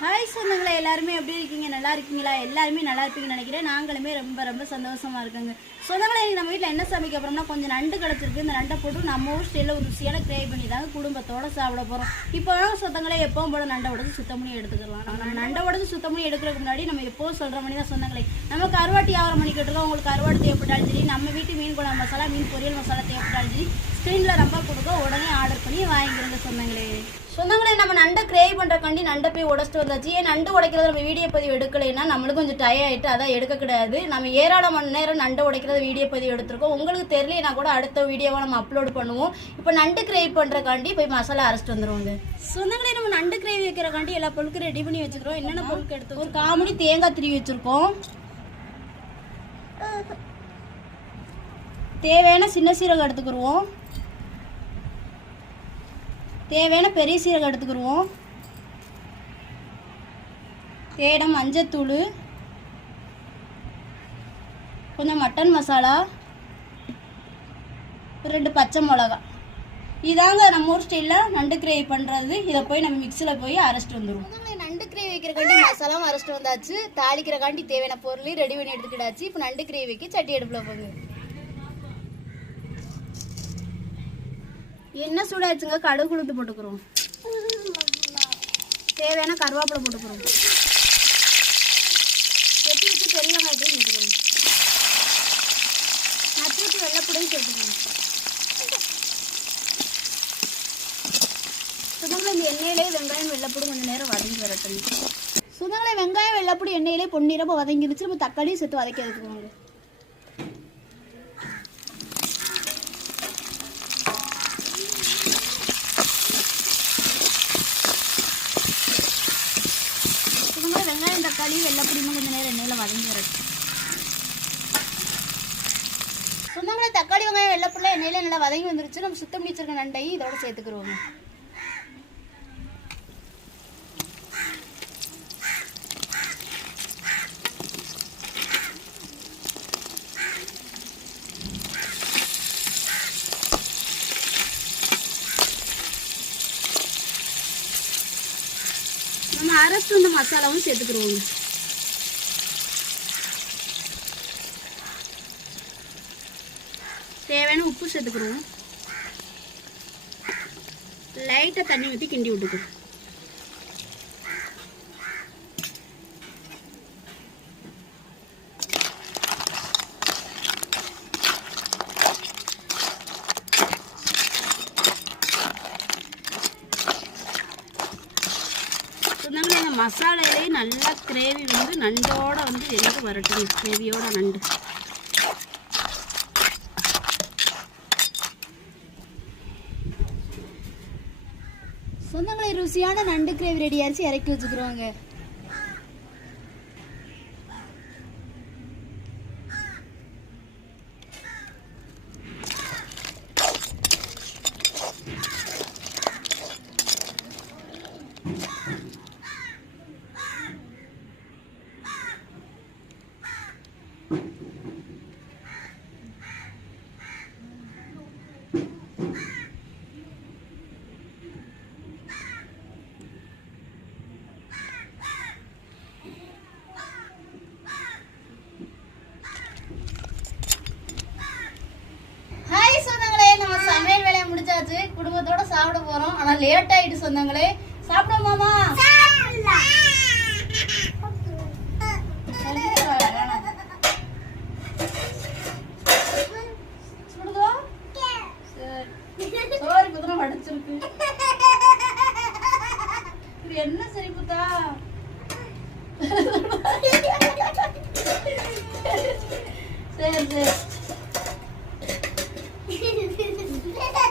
Hi சொந்தங்களே எல்லாருமே எப்படி இருக்கீங்க? நல்லா இருக்கீங்களா? எல்லாருமே நல்லா இருப்பீங்கன்னு நினைக்கிறேன். நாங்களுமே ரொம்ப ரொம்ப சந்தோஷமா இருக்கோங்க. சொந்தங்களே நம்ம வீட்டில் என்ன சமைக்க போறோம்னா கொஞ்சம் நண்டு கிடச்சிருக்கு. இந்த நண்டை போட்டு நம்ம ஊர் ஸ்டைலில் ஒரு ருசியான கிரேவ் பண்ணி தாங்க குடும்பத்தோட சாப்பிட போறோம். இப்போ வாங்க சொந்தங்களே எப்பவும் போல நண்டை உடச்சு சுத்தம் பண்ணி எடுத்துக்கலாம். நம்ம நண்டை உடச்சு சுத்தம் பண்ணி எடுக்கிறதுக்கு முன்னாடி நம்ம எப்போவும் சொல்ற மணி தான் சொந்தங்களே. நம்ம கருவாட்டி ஆகிற மணி கேட்டுருக்கோம் உங்களுக்கு கருவாடு தேவைப்பட்டாலும் சரி நம்ம வீட்டு மீன் குழம்பு மசாலா மீன் பொரியல் மசாலா தேவைப்பட்டாலும் சரி ஸ்க்ரீனில் நம்பர் கொடுக்க உடனே ஆர்டர் பண்ணி வாங்கிக்கிறங்க சொந்தங்களே சொந்தங்களே நம்ம நண்டை கிரேவ் பண்ணுறக்காண்டி நண்டை போய் உடச்சிட்டு வந்தாச்சு. ஏன் நண்டு உடைக்கிறது நம்ம வீடியோ பதிவு எடுக்கலைன்னா நம்மளுக்கு கொஞ்சம் டய ஆயிட்டு அதான் எடுக்க கிடையாது நம்ம ஏராளம் மணி நேரம் நண்டை உடைக்கிறத வீடியோ பதிவு எடுத்திருக்கோம். உங்களுக்கு தெரியலனா கூட அடுத்த வீடியோவை நம்ம அப்லோட் பண்ணுவோம். இப்போ நண்டு கிரேவ் பண்ணுறக்காண்டி போய் மசாலா அரைச்சிட்டு வந்துருவோங்க. சொந்தங்களே நம்ம நண்டு கிரேவி வைக்கிறக்காண்டி எல்லா பொருட்களும் ரெடி பண்ணி வச்சுக்கிறோம். என்னென்ன பொருட்கள் எடுத்து ஒரு காமணி தேங்காய் திருவி வச்சுருக்கோம். தேவையான சின்ன சீரகம் எடுத்துக்கிடுவோம் தேவையான பெரிய சீரகம் எடுத்துக்கிடுவோம் தேடம் மஞ்சத்தூள் கொஞ்சம் மட்டன் மசாலா ரெண்டு பச்சை மிளகா. இதாங்க நம்ம ஊர் ஸ்டைலில் நண்டு கிரேவி பண்ணுறது இதை போய் நம்ம மிக்சியில் போய் அரைச்சிட்டு வந்துடுவோம் நண்டு கிரேவி வைக்கிறக்காண்டி மசாலாவும் அரைச்சிட்டு வந்தாச்சு. தாளிக்கிறக்காண்டி தேவையான பொருளையும் ரெடி பண்ணி எடுத்துக்கிட்டாச்சு. இப்போ நண்டு கிரேவிக்கு சட்டி அடுப்பில் போகுது. எண்ணெய் சூடாச்சுங்க கடுகு உளுந்து போட்டுக்கிறோம். தேவையான கருவேப்பிலை போட்டுக்கிறோம். வெட்டி வச்சு பெரிய வெங்காயத்தையும் போட்டுக்கிறோம். நச்சுக்கு வெள்ளைப்பூடையும் சேர்த்துக்கிறோம். சுதங்களை இந்த எண்ணெயிலே வெங்காயம் வெள்ளப்பூடும் கொஞ்சம் நேரம் வதங்கி வரட்டும். சுதங்களை வெங்காயம் வெள்ளப்பூடி எண்ணெயிலே பொன்னிறப்ப வதங்கிருச்சு. நம்ம தக்காளியும் சேர்த்து வதக்கி எடுத்துக்கோங்க இவங்க வெங்காயம் தக்காளி வெள்ளைப்பொடியும் கொஞ்சம் நேரம் எண்ணெயில் வதங்கி வரட்டும். சொந்தங்களே தக்காளி வெங்காயம் வெள்ளைப்புள்ள எண்ணெயில் நல்லா வதங்கி வந்துருச்சு. நம்ம சுத்தம் பண்ணி வச்சிருக்க நண்டையும் இதோட சேர்த்துக்கிறோங்க. அரைச்சு இந்த மசாலாவும் சேர்த்துக்கிறோங்க தேவையான உப்பு சேர்த்துக்கிறோம் லைட்டாக தண்ணி ஊற்றி கிண்டி விட்டுக்கிறோம் சொன்னாங்க அந்த மசாலையிலே நல்லா கிரேவி வந்து நண்டோட வந்து வெந்து வரட்டும் கிரேவியோட நண்டு. சொந்தங்களை ருசியான நண்டு கிரேவி ரெடி அரிசி இறக்கி வச்சுக்கிறோங்க. ஹாய் சொந்தங்களே நம்ம சமையல் வேலையை முடிச்சாச்சு குடும்பத்தோட சாப்பிட போறோம் லேட் ஆயிட்டு சொன்னாங்களே. சாப்பிட மாமா. என்ன சரி. சோறு என்ன சரி சரி.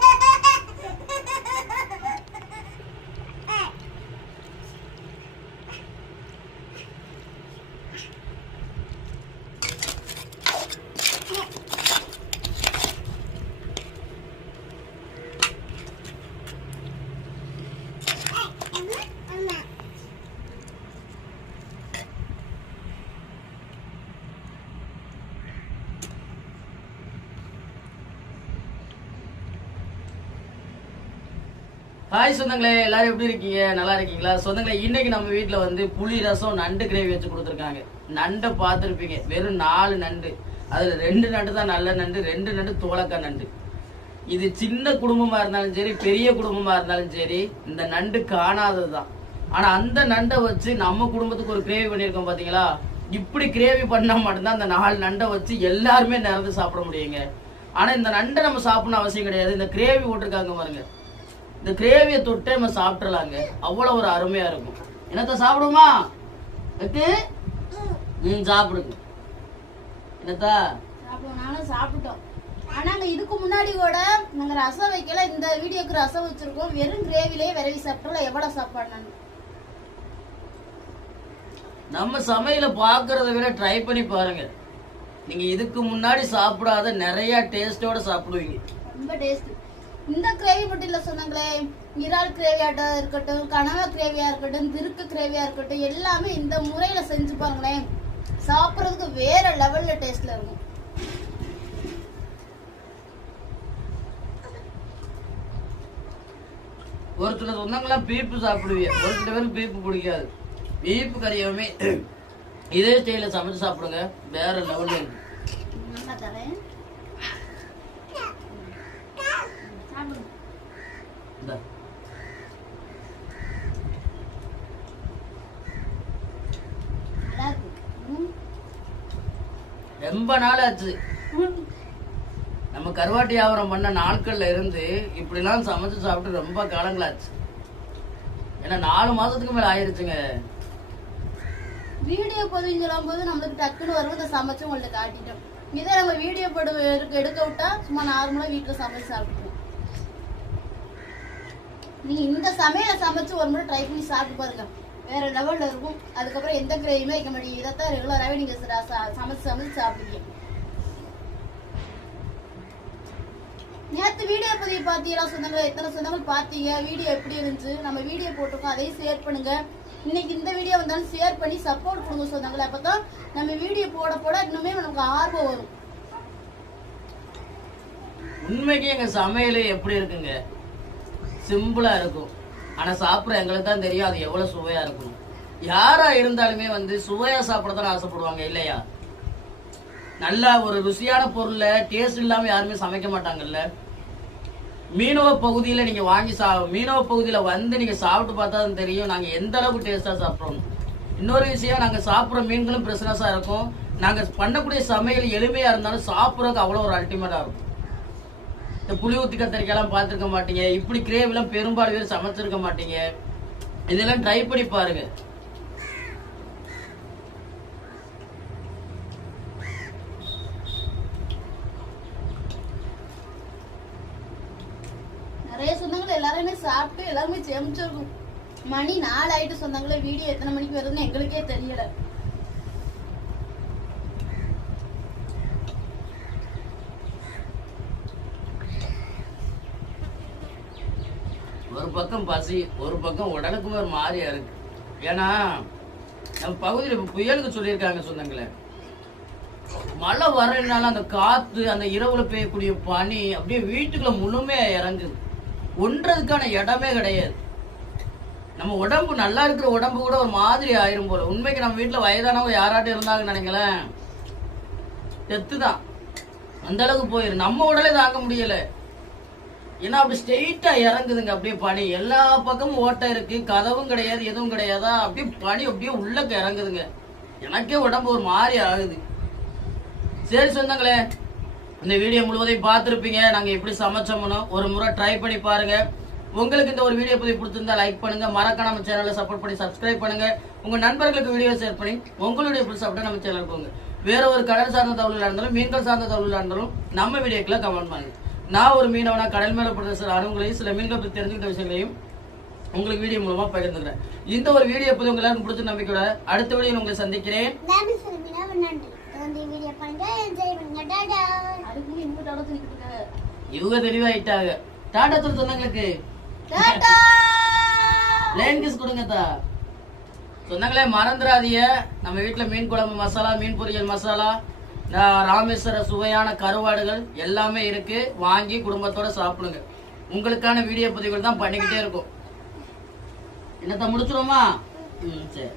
ஹாய் சொந்தங்களே. எல்லாரும் எப்படி இருக்கீங்க? நல்லா இருக்கீங்களா? சொந்தங்களே இன்னைக்கு நம்ம வீட்டில் வந்து புளி ரசம் நண்டு கிரேவி வச்சு கொடுத்துருக்காங்க. நண்டை பார்த்துருப்பீங்க. வெறும் நாலு நண்டு. அதில் ரெண்டு நண்டு தான் நல்ல நண்டு ரெண்டு நண்டு தோலக்கா நண்டு. இது சின்ன குடும்பமாக இருந்தாலும் சரி பெரிய குடும்பமாக இருந்தாலும் சரி இந்த நண்டு காணாதது தான். ஆனால் அந்த நண்டை வச்சு நம்ம குடும்பத்துக்கு ஒரு கிரேவி பண்ணியிருக்கோம் பார்த்தீங்களா இப்படி கிரேவி பண்ணால் மட்டும்தான் அந்த நாலு நண்டை வச்சு எல்லாருமே நிறந்து சாப்பிட முடியுங்க. ஆனால் இந்த நண்டை நம்ம சாப்பிடணும் அவசியம் கிடையாது. இந்த கிரேவி போட்டிருக்காங்க பாருங்க. இந்த கிரேவியை தொட்டே நம்ம சாப்பிட்றலாங்க அவ்வளவு ஒரு அருமையா இருக்கும். என்னத்த சாப்பிடுமா எட்டு ம் சாப்பிடுங்க. என்னத்தா? நானும் சாப்பிட்டோம். ஆனாங்க இதுக்கு முன்னாடி கூட நாங்க ரசம் வைக்கல. இந்த வீடியோக்கு ரசம் வச்சிருக்கோம். வெறும் கிரேவிலே விரவி சாப்பிட்டோம் எவ்வளவு சாப்பாடு நான்? நம்ம சமையல பாக்குறத விட ட்ரை பண்ணி பாருங்க. நீங்க இதுக்கு முன்னாடி சாப்பிடாத நிறைய டேஸ்டோட சாப்பிடுவீங்க. ரொம்ப டேஸ்ட் இந்த கிரேவி மட்டும் இல்ல சொன்னாங்களே இறால் கிரேவியாட்டா இருக்கட்டும் கனவா கிரேவியா இருக்கட்டும் திருக்கு கிரேவியா இருக்கட்டும் எல்லாமே இந்த முறையில செஞ்சு பாருங்களேன். சாப்பிட்றதுக்கு வேற லெவல்ல டேஸ்ட்ல இருக்கும். ஒரு சில சொந்தங்களாம் பீப்பு சாப்பிடுவீங்க ஒரு சில பேருக்கு பீப்பு பிடிக்காது. பீப்பு கறியாமே இதே ஸ்டைல சமைச்சு சாப்பிடுங்க. வேற லெவல்ல இருக்கு நல்லா தரேன் சாப்பிடுங்க இந்தா. நல்லா இருக்கு ம். ரொம்ப நாள் ஆச்சு. நம்ம கருவாட்டு வியாபாரம் பண்ண நாட்கள்ல இருந்து இப்படிலாம் சமைச்சு சாப்பிட்டு ரொம்ப காலங்களாச்சு. ஏன்னா நாலு மாசத்துக்கு மேல ஆயிருச்சுங்க. வீடியோ பதிவு சொல்லும் போது நம்மளுக்கு டக்குன்னு வரும் இதை சமைச்சு உங்களுக்கு காட்டிட்டோம். இதே நம்ம வீடியோ படு எடுக்க எடுக்க விட்டா சும்மா நார்மலா வீட்டுல சமைச்சு சாப்பிட்டுருவோம். நீங்க இந்த சமையலை சமைச்சு ஒரு முறை ட்ரை பண்ணி சாப்பிட்டு பாருங்க. வேற லெவல்ல இருக்கும். அதுக்கப்புறம் எந்த கிரேவியுமே வைக்க முடியும். இதைத்தான் ரெகுலராகவே நீங்க சமைச்சு சமைச்சு சாப்பிடுவீங்க. நேற்று வீடியோ பதிவு பார்த்தீங்களா சொந்தங்கள்? எத்தனை சொந்தங்கள் பார்த்தீங்க? வீடியோ எப்படி இருந்துச்சு? நம்ம வீடியோ போட்டிருக்கோம். அதையும் ஷேர் பண்ணுங்க. இன்னைக்கு இந்த வீடியோ வந்தாலும் ஷேர் பண்ணி சப்போர்ட் கொடுங்க அப்போ தான் நம்ம வீடியோ போட போட இன்னுமே நமக்கு ஆர்வம் வரும். உண்மைக்கு எங்கள் சமையல் எப்படி இருக்குங்க? சிம்பிளாக இருக்கும். ஆனா சாப்பிட்ற எங்களுக்கு தான் தெரியும் அது எவ்வளவு சுவையா இருக்கும். யாரா இருந்தாலுமே வந்து சுவையா சாப்பிட தான் ஆசைப்படுவாங்க இல்லையா? நல்லா ஒரு ருசியான பொருள்ல டேஸ்ட் இல்லாம யாருமே சமைக்க மாட்டாங்கல்ல? மீனவ பகுதியில நீங்க வாங்கி சா மீனவ பகுதியில வந்து நீங்க சாப்பிட்டு பார்த்தா தான் தெரியும் நாங்க எந்த அளவுக்கு டேஸ்டா சாப்பிட்றோம் இன்னொரு விஷயம் நாங்க சாப்பிட்ற மீன்களும் பிரெஸ்னஸா இருக்கும். நாங்க பண்ணக்கூடிய சமையல் எளிமையா இருந்தாலும் சாப்பிட்றதுக்கு அவ்வளவு ஒரு அல்டிமேட்டா இருக்கும். இந்த புளி ஊத்தி கத்திரிக்காய்லாம் பார்த்துருக்க மாட்டீங்க. இப்படி கிரேவிலாம் பெரும்பாலும் பேர் சமைச்சிருக்க மாட்டீங்க. இதெல்லாம் ட்ரை பண்ணி பாருங்க. நிறைய சொந்தங்கள் எல்லாருமே சாப்பிட்டு எல்லாருமே செமிச்சிருக்கும் மணி நாலு ஆயிட்டு சொன்னாங்களே வீடியோ எத்தனை மணிக்கு வருதுன்னு எங்களுக்கே தெரியல ஒரு பக்கம் பசி ஒரு பக்கம் உடலுக்கு ஒரு மாதிரியா இருக்கு. ஏன்னா நம்ம பகுதியில் புயலுக்கு சொல்லியிருக்காங்க சொந்தங்களே. மழை வரனால அந்த காத்து அந்த இரவுல பெய்யக்கூடிய பனி அப்படியே வீட்டுக்குள்ள முழுமையா இறங்குது. ஒன்றதுக்கான இடமே கிடையாது. நம்ம உடம்பு நல்லா இருக்கிற உடம்பு கூட ஒரு மாதிரி ஆயிரும் போல. உண்மைக்கு நம்ம வீட்டுல வயதானவங்க யாராட்டும் இருந்தாங்கன்னு நினைங்களேன்? செத்து தான் அந்த அளவுக்கு போயிரு. நம்ம உடலே தாங்க முடியலை. ஏன்னா அப்படி ஸ்ட்ரெயிட்டா இறங்குதுங்க அப்படியே பனி. எல்லா பக்கமும் ஓட்டை இருக்கு. கதவும் கிடையாது எதுவும் கிடையாதா? அப்படியே பனி அப்படியே உள்ளக்க இறங்குதுங்க. எனக்கே உடம்பு ஒரு மாதிரி ஆகுது. சரி சொந்தங்களே இந்த வீடியோ முழுவதையும் பார்த்துருப்பீங்க. நாங்கள் எப்படி சமைச்சோம்னு ஒரு முறை ட்ரை பண்ணி பாருங்க. உங்களுக்கு இந்த ஒரு வீடியோ பதிவு பிடிச்சிருந்தா லைக் பண்ணுங்க. மறக்காம நம்ம சேனலை சப்போர்ட் பண்ணி சப்ஸ்கிரைப் பண்ணுங்க. உங்க நண்பர்களுக்கு வீடியோ ஷேர் பண்ணி உங்களுடைய பிடிச்ச சாப்பிட்டா நம்ம சேனல் போங்க. வேற ஒரு கடல் சார்ந்த தகவலாக இருந்தாலும் மீன்கள் சார்ந்த தகவலாக இருந்தாலும் நம்ம வீடியோக்குள்ள கமெண்ட் பண்ணுங்க. நான் ஒரு மீனவனா கடல் மேல படுற சில அனுபவங்களையும் சில மீன்கள் பற்றி தெரிஞ்சுக்கிட்ட விஷயங்களையும் உங்களுக்கு வீடியோ மூலமா பகிர்ந்துக்கிறேன். இந்த ஒரு வீடியோ பதிவு உங்க எல்லாருக்கும் பிடிச்ச நம்பிக்கையோட அடுத்த வீடியோ உங்களை சந்திக்கிறேன். இவங்க தெளிவாயிட்டாங்க. டாடா தூர் சொந்தங்களுக்கு டாடா. லைன் கிஸ் சொந்தங்களே மறந்துடாதீங்க நம்ம வீட்ல மீன் குழம்பு மசாலா மீன் பொரியல் மசாலா. ராமேஸ்வர சுவையான கருவாடுகள் எல்லாமே இருக்கு. வாங்கி குடும்பத்தோட சாப்பிடுங்க. உங்களுக்கான வீடியோ பதிவுகள் தான் பண்ணிக்கிட்டே இருக்கும். என்னத்தை முடிச்சிருமா ம் சரி.